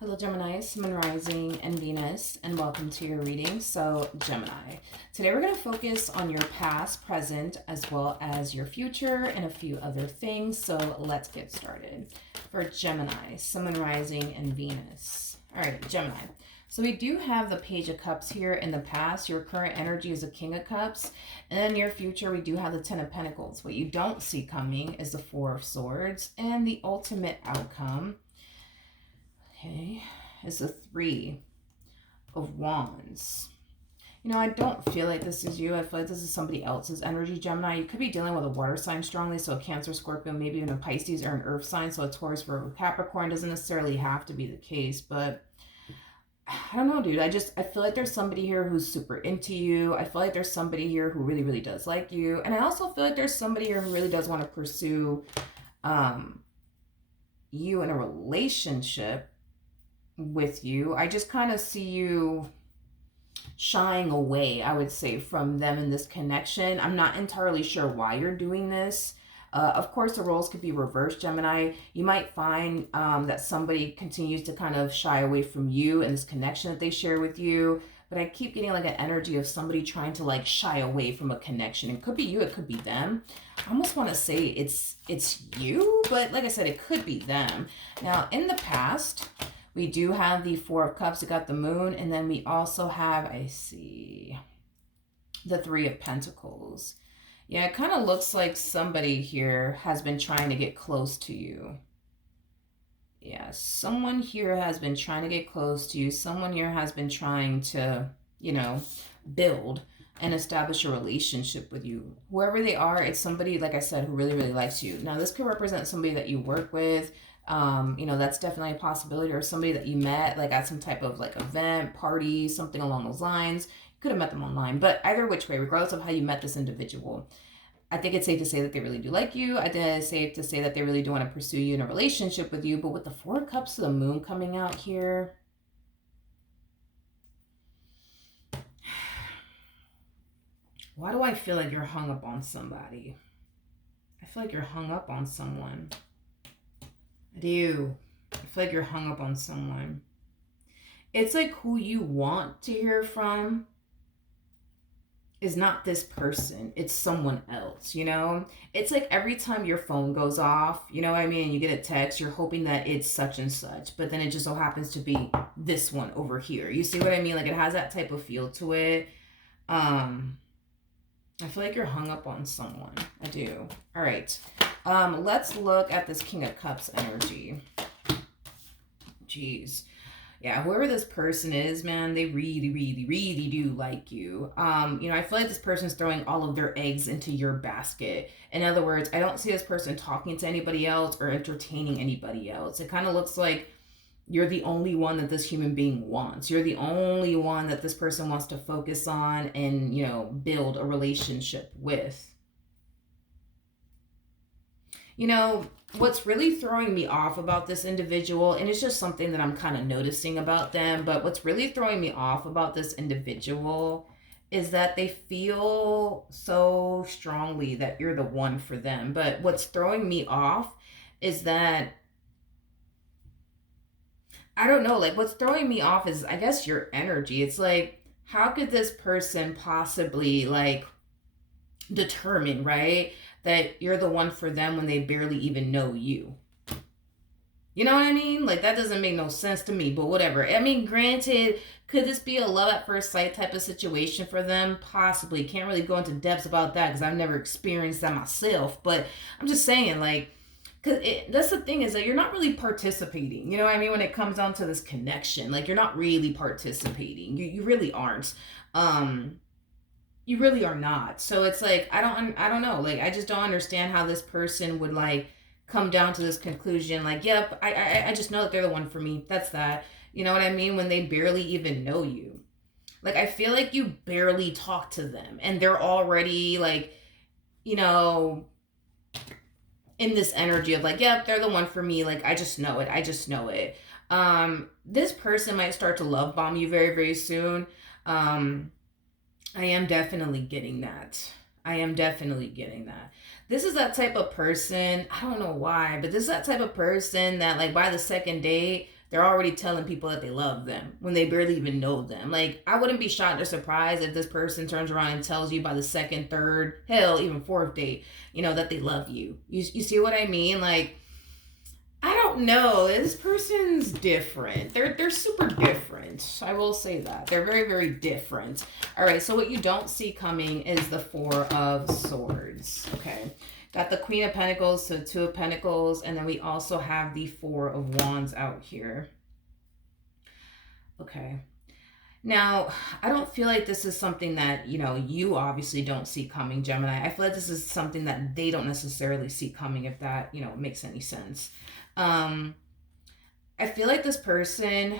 Hello Gemini, Sun Rising and Venus, and welcome to your reading. So Gemini, today we're going to focus on your past, present, as well as your future and a few other things. So let's get started. For Gemini, Sun Rising and Venus. All right, Gemini. So we do have the Page of Cups here in the past. Your current energy is the King of Cups. And in your future, we do have the Ten of Pentacles. What you don't see coming is the Four of Swords and the ultimate outcome. Okay, it's a Three of Wands. You know, I don't feel like this is you. I feel like this is somebody else's energy, Gemini. You could be dealing with a water sign strongly, so a Cancer, Scorpio, maybe even a Pisces or an Earth sign, so a Taurus, Virgo, Capricorn. Doesn't necessarily have to be the case, but I don't know, dude. I feel like there's somebody here who's super into you. I feel like there's somebody here who really, really does like you. And I also feel like there's somebody here who really does want to pursue you in a relationship with you. I just kind of see you shying away, I would say, from them in this connection. I'm not entirely sure why you're doing this. Of course, the roles could be reversed, Gemini. You might find that somebody continues to kind of shy away from you and this connection that they share with you. But I keep getting like an energy of somebody trying to like shy away from a connection. It could be you, it could be them. I almost want to say it's you, but like I said, it could be them. Now, in the past, we do have the Four of Cups. We got the Moon. And then we also have, I see, the Three of Pentacles. Yeah, it kind of looks like somebody here has been trying to get close to you. Yeah, someone here has been trying to get close to you. Someone here has been trying to, you know, build and establish a relationship with you. Whoever they are, it's somebody, like I said, who really, really likes you. Now, this could represent somebody that you work with. You know, that's definitely a possibility, or somebody that you met like at some type of like event, party, something along those lines. You could have met them online, but either which way, regardless of how you met this individual, I think it's safe to say that they really do like you. I think it's safe to say that they really do want to pursue you in a relationship with you. But with the Four of Cups of the Moon coming out here, why do I feel like you're hung up on somebody? I feel like you're hung up on someone. I do. I feel like you're hung up on someone. It's like who you want to hear from is not this person. It's someone else, you know? It's like every time your phone goes off, you know what I mean? You get a text, you're hoping that it's such and such, but then it just so happens to be this one over here. You see what I mean? Like it has that type of feel to it. I feel like you're hung up on someone. I do. All right. Let's look at this King of Cups energy. Jeez. Yeah, whoever this person is, man, they really, really, really do like you. You know, I feel like this person's throwing all of their eggs into your basket. In other words, I don't see this person talking to anybody else or entertaining anybody else. It kind of looks like you're the only one that this human being wants. You're the only one that this person wants to focus on and, you know, build a relationship with. You know, what's really throwing me off about this individual, and it's just something that I'm kind of noticing about them, but what's really throwing me off about this individual is that they feel so strongly that you're the one for them. But what's throwing me off is that, I don't know, like what's throwing me off is, I guess, your energy. It's like, how could this person possibly like determine, right, that you're the one for them when they barely even know you? You know what I mean? Like, that doesn't make no sense to me, but whatever. I mean, granted, could this be a love at first sight type of situation for them? Possibly. Can't really go into depths about that because I've never experienced that myself, but I'm just saying, like, because that's the thing, is that you're not really participating. You know what I mean? When it comes down to this connection, like, you're not really participating. You really aren't. You really are not. So it's like, I don't know. Like, I just don't understand how this person would like come down to this conclusion. Like, yep, I just know that they're the one for me. That's that. You know what I mean? When they barely even know you. Like, I feel like you barely talk to them and they're already like, you know, in this energy of like, yep, they're the one for me. Like, I just know it. I just know it. This person might start to love bomb you very, very soon. I am definitely getting that. I am definitely getting that. This is that type of person, I don't know why, but this is that type of person that like by the second date, they're already telling people that they love them when they barely even know them. Like, I wouldn't be shocked or surprised if this person turns around and tells you by the second, third, hell, even fourth date, that they love you. You see what I mean? Like, I don't know. This person's different. They're super different. I will say that. They're very, very different. All right, so what you don't see coming is the Four of Swords. Okay. Got the Queen of Pentacles, so Two of Pentacles, and then we also have the Four of Wands out here. Okay. Now, I don't feel like this is something that, you obviously don't see coming, Gemini. I feel like this is something that they don't necessarily see coming, if that, makes any sense. I feel like this person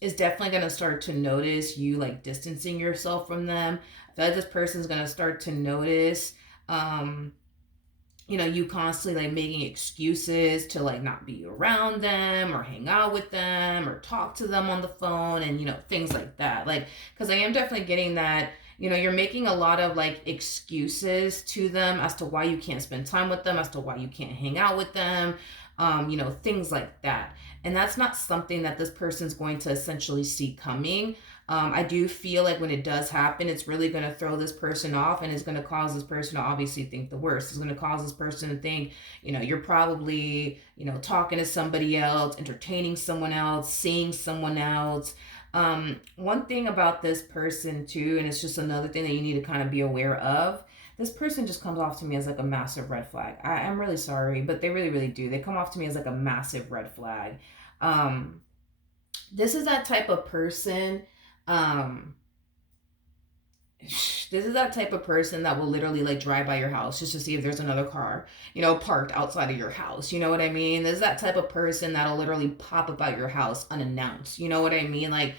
is definitely going to start to notice you, like, distancing yourself from them. I feel like this person's going to start to notice you constantly, like, making excuses to, like, not be around them or hang out with them or talk to them on the phone and, things like that. Like, because I am definitely getting that, you're making a lot of, like, excuses to them as to why you can't spend time with them, as to why you can't hang out with them, things like that. And that's not something that this person's going to essentially see coming. I do feel like when it does happen, it's really going to throw this person off, and it's going to cause this person to obviously think the worst. It's going to cause this person to think, you're probably, talking to somebody else, entertaining someone else, seeing someone else. One thing about this person too, and it's just another thing that you need to kind of be aware of, this person just comes off to me as like a massive red flag. I'm really sorry, but they really, really do. They come off to me as like a massive red flag. This is that type of person. This is that type of person that will literally, like, drive by your house just to see if there's another car, parked outside of your house. You know what I mean? This is that type of person that'll literally pop up at your house unannounced. You know what I mean? Like,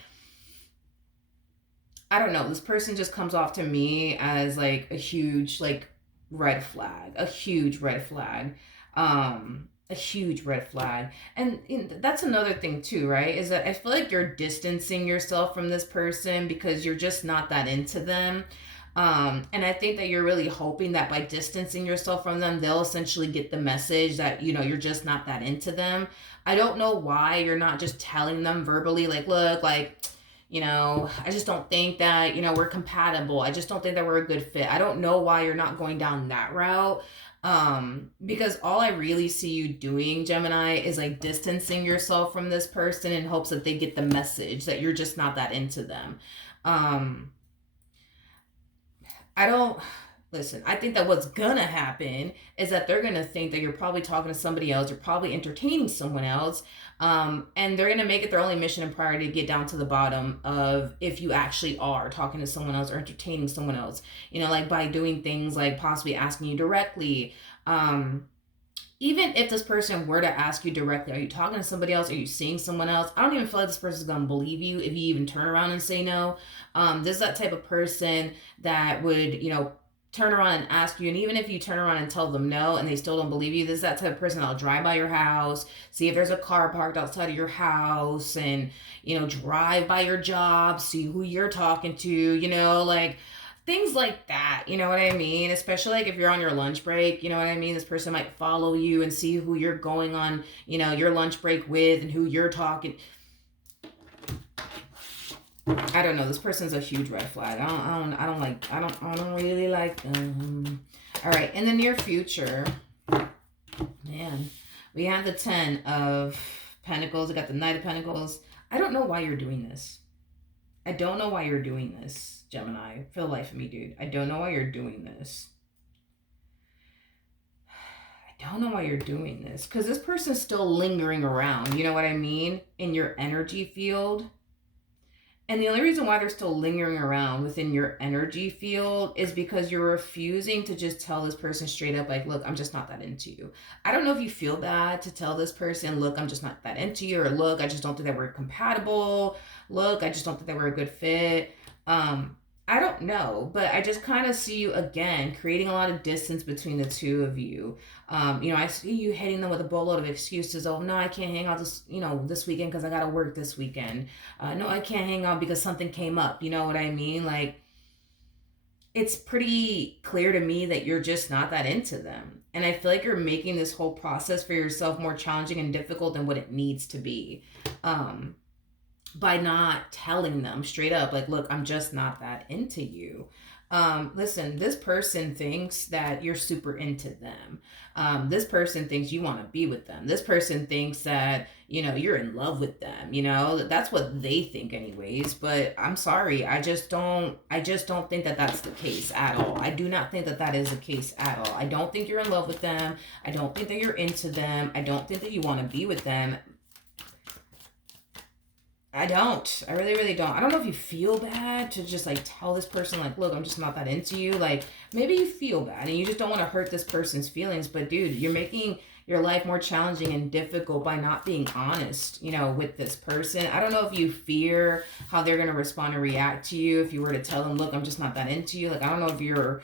I don't know. This person just comes off to me as, like, a huge, like, red flag. A huge red flag. A huge red flag. And that's another thing too, right? Is that I feel like you're distancing yourself from this person because you're just not that into them. And I think that you're really hoping that by distancing yourself from them, they'll essentially get the message that, you're just not that into them. I don't know why you're not just telling them verbally, like, look, like, I just don't think that, we're compatible. I just don't think that we're a good fit. I don't know why you're not going down that route. Because all I really see you doing, Gemini, is, like, distancing yourself from this person in hopes that they get the message that you're just not that into them. I think that what's gonna happen is that they're gonna think that you're probably talking to somebody else, you're probably entertaining someone else, and they're gonna make it their only mission and priority to get down to the bottom of if you actually are talking to someone else or entertaining someone else, like by doing things like possibly asking you directly. Even if this person were to ask you directly, are you talking to somebody else? Are you seeing someone else? I don't even feel like this person's going to believe you if you even turn around and say no. This is that type of person that would, turn around and ask you. And even if you turn around and tell them no and they still don't believe you, this is that type of person that'll drive by your house, see if there's a car parked outside of your house, and, drive by your job, see who you're talking to, like, things like that, you know what I mean? Especially, like, if you're on your lunch break, you know what I mean? This person might follow you and see who you're going on, your lunch break with and who you're talking. I don't know. This person's a huge red flag. I don't really like them. All right. In the near future, man, we have the 10 of Pentacles. We got the Knight of Pentacles. I don't know why you're doing this. I don't know why you're doing this, Gemini. For the life of me, dude. I don't know why you're doing this. I don't know why you're doing this. Because this person's still lingering around. You know what I mean? In your energy field. And the only reason why they're still lingering around within your energy field is because you're refusing to just tell this person straight up, like, look, I'm just not that into you. I don't know if you feel bad to tell this person, look, I'm just not that into you, or look, I just don't think that we're compatible. Look, I just don't think that we're a good fit. I don't know, but I just kind of see you, again, creating a lot of distance between the two of you. I see you hitting them with a boatload of excuses. Oh, no, I can't hang out this weekend because I got to work this weekend. No, I can't hang out because something came up. You know what I mean? Like, it's pretty clear to me that you're just not that into them. And I feel like you're making this whole process for yourself more challenging and difficult than what it needs to be. By not telling them straight up, like, look, I'm just not that into you. Listen, this person thinks that you're super into them. This person thinks you want to be with them. This person thinks that, you're in love with them. That's what they think anyways. But I'm sorry. I just don't think that that's the case at all. I do not think that that is the case at all. I don't think you're in love with them. I don't think that you're into them. I don't think that you want to be with them. I don't. I really, really don't. I don't know if you feel bad to just like tell this person, like, look, I'm just not that into you. Like, maybe you feel bad and you just don't want to hurt this person's feelings. But dude, you're making your life more challenging and difficult by not being honest, with this person. I don't know if you fear how they're going to respond and react to you if you were to tell them, look, I'm just not that into you. Like, I don't know if you're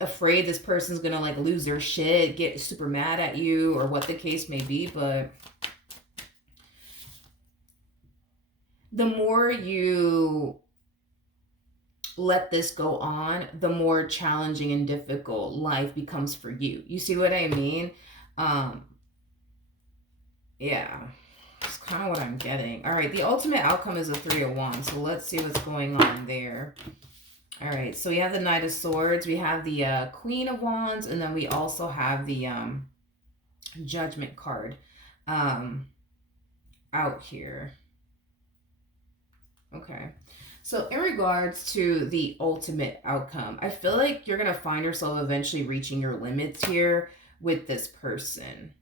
afraid this person's going to like lose their shit, get super mad at you, or what the case may be. But the more you let this go on, the more challenging and difficult life becomes for you. You see what I mean? Yeah, it's kind of what I'm getting. All right, the ultimate outcome is a 3 of Wands. So let's see what's going on there. All right, so we have the Knight of Swords. We have the Queen of Wands. And then we also have the Judgment card out here. Okay. So in regards to the ultimate outcome, I feel like you're going to find yourself eventually reaching your limits here with this person.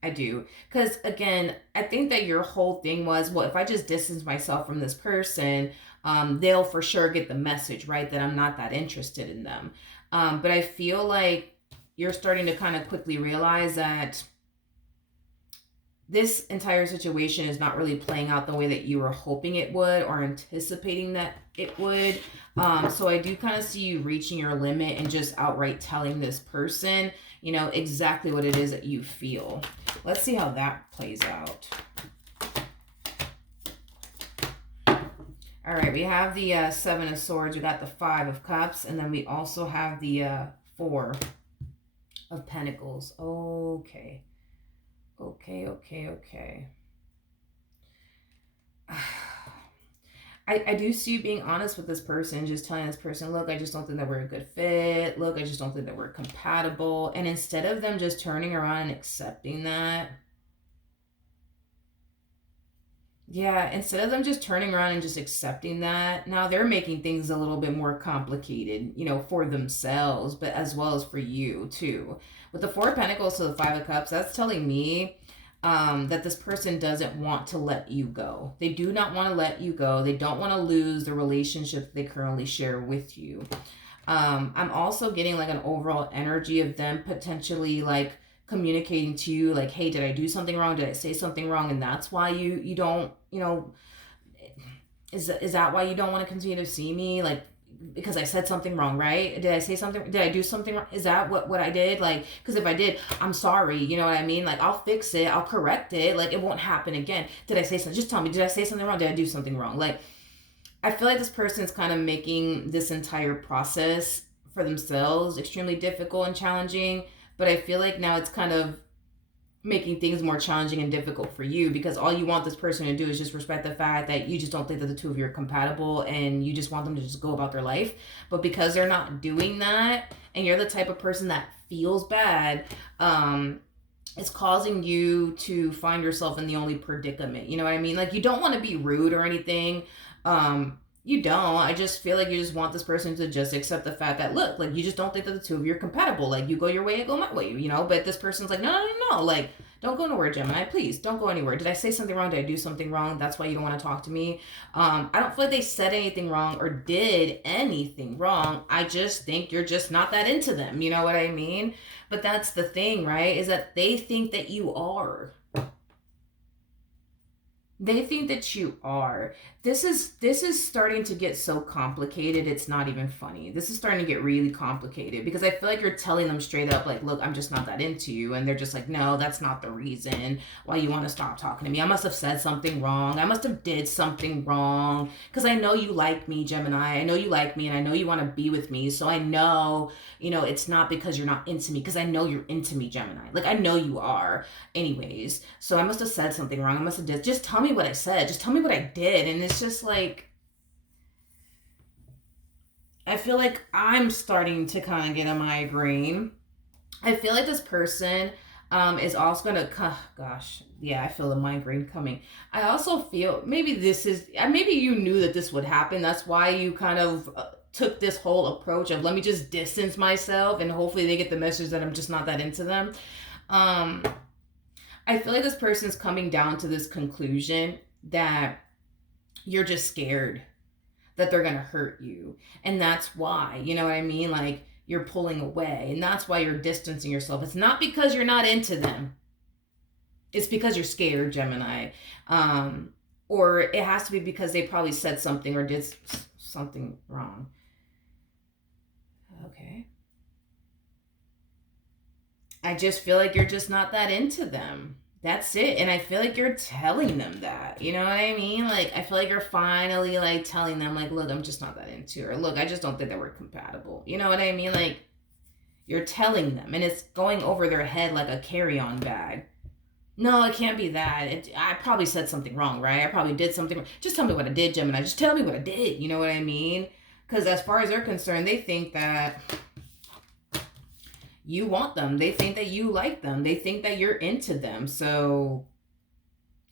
I do. Because again, I think that your whole thing was, well, if I just distance myself from this person, they'll for sure get the message, right? That I'm not that interested in them. But I feel like you're starting to kind of quickly realize that this entire situation is not really playing out the way that you were hoping it would or anticipating that it would. So I do kind of see you reaching your limit and just outright telling this person, exactly what it is that you feel. Let's see how that plays out. All right, we have the 7 of Swords. We got the 5 of Cups. And then we also have the 4 of Pentacles. Okay. Okay. I do see you being honest with this person, just telling this person, look, I just don't think that we're a good fit. Look, I just don't think that we're compatible. And instead of them just turning around and accepting that, instead of them just turning around and just accepting that, now they're making things a little bit more complicated, for themselves, but as well as for you too. With the 4 of Pentacles to the 5 of Cups, that's telling me that this person doesn't want to let you go. They do not want to let you go. They don't want to lose the relationship that they currently share with you. I'm also getting like an overall energy of them potentially like communicating to you like, hey, did I do something wrong? Did I say something wrong? And that's why you don't, is that why you don't want to continue to see me? Like, because I said something wrong, right? Did I say something? Did I do something wrong? Is that what I did? Like, because if I did, I'm sorry. You know what I mean? Like, I'll fix it. I'll correct it. Like, it won't happen again. Did I say something? Just tell me, did I say something wrong? Did I do something wrong? Like, I feel like this person is kind of making this entire process for themselves extremely difficult and challenging. But I feel like now it's kind of making things more challenging and difficult for you, because all you want this person to do is just respect the fact that you just don't think that the two of you are compatible and you just want them to just go about their life. But because they're not doing that, and you're the type of person that feels bad, it's causing you to find yourself in the only predicament. You know what I mean? Like, you don't want to be rude or anything. You don't. I just feel like you just want this person to just accept the fact that, look, like, you just don't think that the two of you are compatible. Like, you go your way, I go my way, But this person's like, no. Like, don't go nowhere, Gemini. Please, don't go anywhere. Did I say something wrong? Did I do something wrong? That's why you don't want to talk to me. I don't feel like they said anything wrong or did anything wrong. I just think you're just not that into them. You know what I mean? But that's the thing, right? Is that they think that you are. They think that you are. This is starting to get so complicated. It's not even funny. This is starting to get really complicated because I feel like you're telling them straight up like, "Look, I'm just not that into you." And they're just like, "No, that's not the reason why you want to stop talking to me. I must have said something wrong. I must have did something wrong because I know you like me, Gemini. I know you like me and I know you want to be with me. So I know, it's not because you're not into me because I know you're into me, Gemini. Like I know you are." Anyways, so I must have said something wrong. I must have did. Just tell me what I said. Just tell me what I did. And it's just like, I feel like I'm starting to kind of get a migraine. I feel like this person is also gonna, gosh, yeah, I feel a migraine coming. I also feel maybe maybe you knew that this would happen. That's why you kind of took this whole approach of let me just distance myself and hopefully they get the message that I'm just not that into them. Um, I feel like this person's coming down to this conclusion that you're just scared that they're going to hurt you. And that's why, you know what I mean? Like you're pulling away and that's why you're distancing yourself. It's not because you're not into them. It's because you're scared, Gemini. Or it has to be because they probably said something or did something wrong. Okay. I just feel like you're just not that into them. That's it. And I feel like you're telling them that. You know what I mean? Like, I feel like you're finally, like, telling them, like, look, I'm just not that into her. Look, I just don't think that we're compatible. You know what I mean? Like, you're telling them. And it's going over their head like a carry-on bag. No, it can't be that. I probably said something wrong, right? I probably did something wrong. Just tell me what I did, Gemini. Just tell me what I did. You know what I mean? Because as far as they're concerned, they think that you want them. They think that you like them. They think that you're into them. So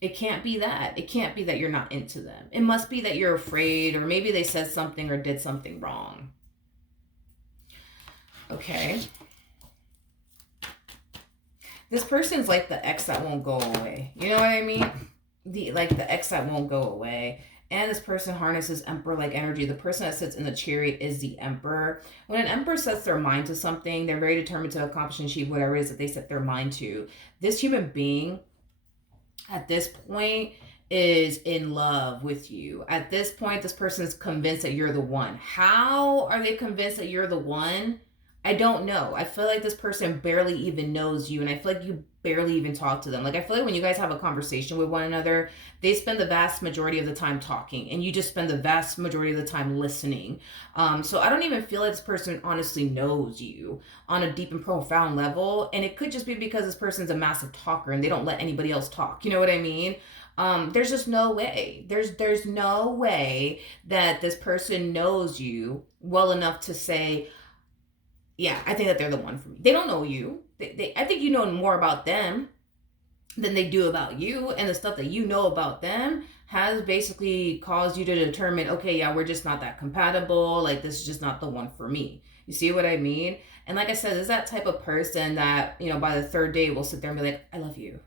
it can't be that. It can't be that you're not into them. It must be that you're afraid, or maybe they said something or did something wrong. Okay. This person's like the ex that won't go away. You know what I mean? The ex that won't go away. And this person harnesses emperor-like energy. The person that sits in the chariot is the emperor. When an emperor sets their mind to something, they're very determined to accomplish and achieve whatever it is that they set their mind to. This human being, at this point, is in love with you. At this point, this person is convinced that you're the one. How are they convinced that you're the one? I don't know. I feel like this person barely even knows you, and I feel like you barely even talk to them. Like, I feel like when you guys have a conversation with one another, they spend the vast majority of the time talking, and you just spend the vast majority of the time listening. So I don't even feel like this person honestly knows you on a deep and profound level, and it could just be because this person's a massive talker, and they don't let anybody else talk. You know what I mean? There's just no way. There's no way that this person knows you well enough to say, yeah, I think that they're the one for me. They don't know you. I think you know more about them than they do about you. And the stuff that you know about them has basically caused you to determine, okay, yeah, we're just not that compatible. Like, this is just not the one for me. You see what I mean? And like I said, there's that type of person that, by the third day will sit there and be like, I love you.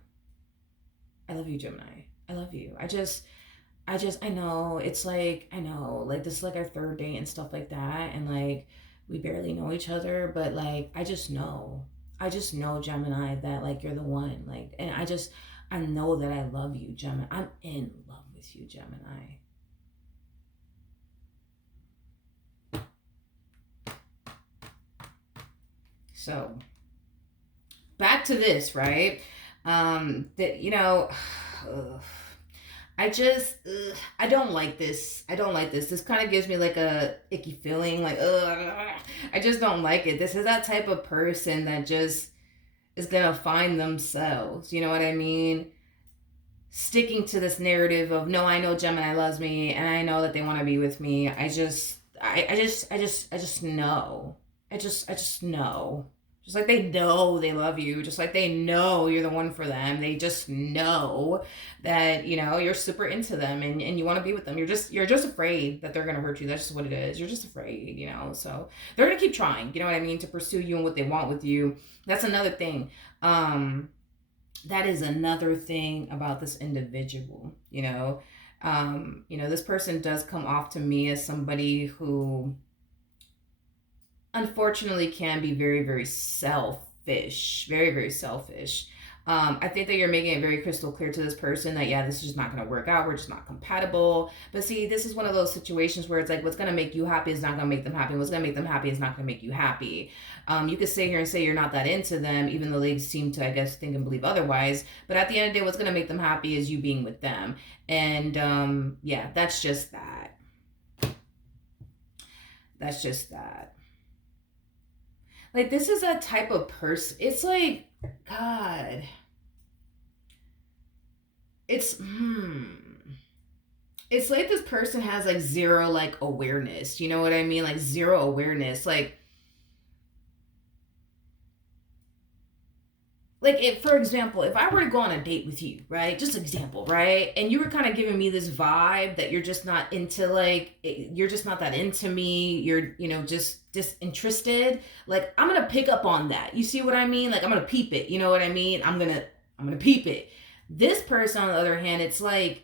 I love you, Gemini. I love you. I know. It's like, I know. Like, this is like our third date and stuff like that. And like, we barely know each other, but like I just know, Gemini, that like you're the one. Like, and I know that I love you, Gemini. I'm in love with you, Gemini. So back to this, right? That I don't like this. I don't like this. This kind of gives me like a icky feeling, like, I just don't like it. This is that type of person that just is gonna find themselves, you know what I mean? Sticking to this narrative of, no, I know Gemini loves me and I know that they want to be with me. I just know. I just know. Just like they know they love you, just like they know you're the one for them. They just know that, you're super into them and you want to be with them. You're just afraid that they're going to hurt you. That's just what it is. You're just afraid, so they're going to keep trying, you know what I mean, to pursue you and what they want with you. That's another thing. That is another thing about this individual, this person does come off to me as somebody who unfortunately can be very, very selfish, very, very selfish. I think that you're making it very crystal clear to this person that, yeah, this is just not going to work out. We're just not compatible. But see, this is one of those situations where it's like, what's going to make you happy is not going to make them happy. What's going to make them happy is not going to make you happy. You could sit here and say you're not that into them, even though they seem to, I guess, think and believe otherwise. But at the end of the day, what's going to make them happy is you being with them. And yeah, that's just that. That's just that. Like, this is a type of person. It's like, God. It's it's like this person has like zero like awareness. You know what I mean? Like zero awareness. Like if, for example, if I were to go on a date with you, right? Just an example, right? And you were kind of giving me this vibe that you're just not into, like, you're just not that into me. You're, just disinterested. Like, I'm going to pick up on that. You see what I mean? Like, I'm going to peep it. You know what I mean? I'm going to peep it. This person, on the other hand, it's like,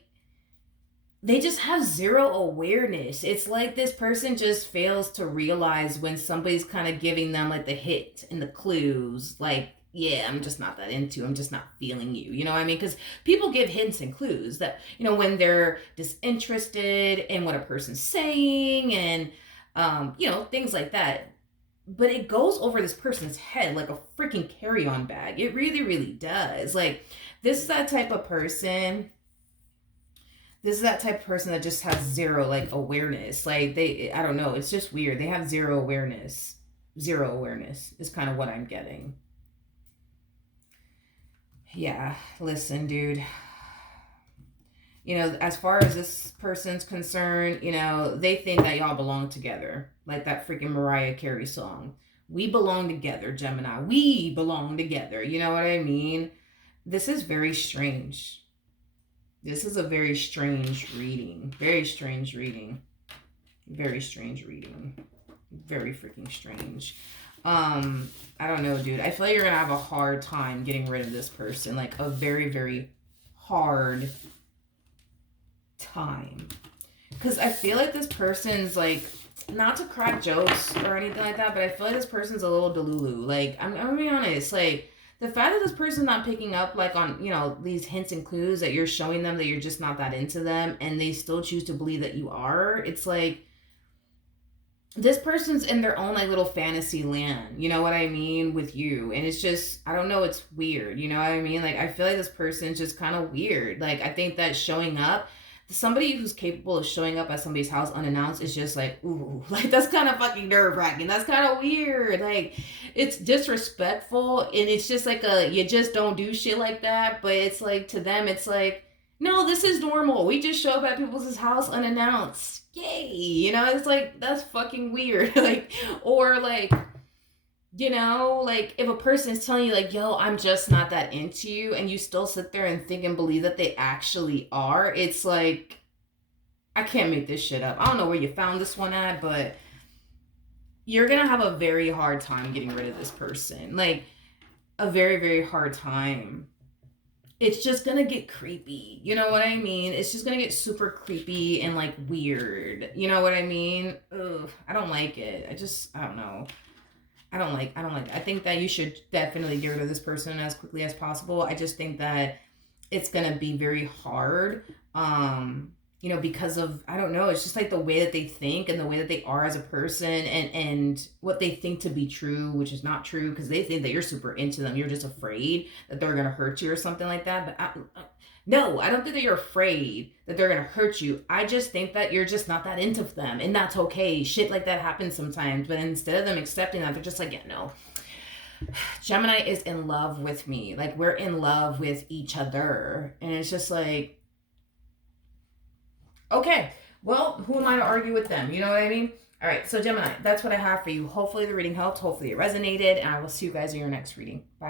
they just have zero awareness. It's like this person just fails to realize when somebody's kind of giving them like the hit and the clues, like, yeah, I'm just not that into, I'm just not feeling you. You know what I mean? Because people give hints and clues that, when they're disinterested in what a person's saying and, things like that. But it goes over this person's head like a freaking carry-on bag. It really, really does. Like, this is that type of person. This is that type of person that just has zero, like, awareness. Like, I don't know. It's just weird. They have zero awareness. Zero awareness is kind of what I'm getting. Yeah, listen, dude. As far as this person's concerned, they think that y'all belong together. Like that freaking Mariah Carey song. We belong together, Gemini. We belong together. You know what I mean? This is very strange. This is a very strange reading. Very strange reading. Very strange reading. Very freaking strange. I don't know, dude. I feel like you're gonna have a hard time getting rid of this person. Like a very, very hard time. Because I feel like this person's like, not to crack jokes or anything like that, but I feel like this person's a little delulu. Like, I'm gonna be honest, like, the fact that this person's not picking up, like, on, these hints and clues that you're showing them that you're just not that into them, and they still choose to believe that you are, it's like, this person's in their own, like, little fantasy land, you know what I mean, with you, and it's just, I don't know, it's weird, you know what I mean, like, I feel like this person's just kind of weird, like, I think that showing up, somebody who's capable of showing up at somebody's house unannounced is just like, ooh, like, that's kind of fucking nerve-wracking, that's kind of weird, like, it's disrespectful, and it's just like you just don't do shit like that, but it's like, to them, it's like, no, this is normal, we just show up at people's house unannounced, yay, it's like, that's fucking weird, like, or like, like, if a person is telling you, like, yo, I'm just not that into you, and you still sit there and think and believe that they actually are, it's like, I can't make this shit up. I don't know where you found this one at, but you're gonna have a very hard time getting rid of this person. Like, a very, very hard time. It's just gonna get creepy. You know what I mean? It's just gonna get super creepy and, like, weird. You know what I mean? Ugh, I don't like it. I don't know. I don't like it. I think that you should definitely get rid of this person as quickly as possible. I just think that it's going to be very hard, because of, I don't know, it's just like the way that they think and the way that they are as a person and what they think to be true, which is not true, because they think that you're super into them. You're just afraid that they're going to hurt you or something like that. But no, I don't think that you're afraid that they're going to hurt you. I just think that you're just not that into them, and that's okay. Shit like that happens sometimes, but instead of them accepting that, they're just like, yeah, no. Gemini is in love with me. Like, we're in love with each other. And it's just like, okay, well, who am I to argue with them? You know what I mean? All right, so Gemini, that's what I have for you. Hopefully the reading helped. Hopefully it resonated, and I will see you guys in your next reading. Bye.